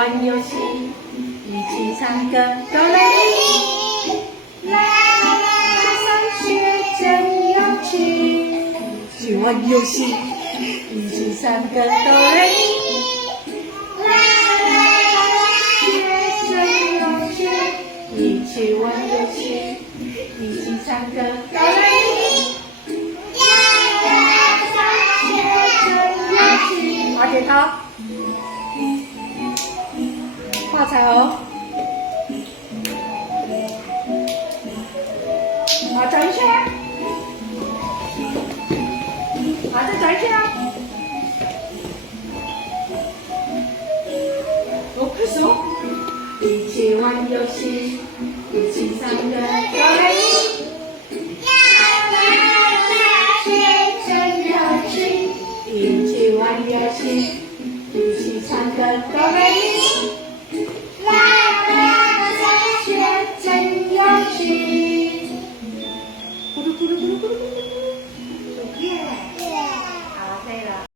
玩游戏，一起唱歌哆来咪。上学真有趣，一起玩游戏，一起唱歌哆来咪。一起玩游戏，一起唱歌哆来咪。好，点头。画彩虹。好，转一圈。好，再转一圈。开始喽。一起玩游戏，一起唱歌哆来咪。一起玩游戏，一起唱歌哆来咪。上学真有趣。咕噜咕噜咕噜咕噜。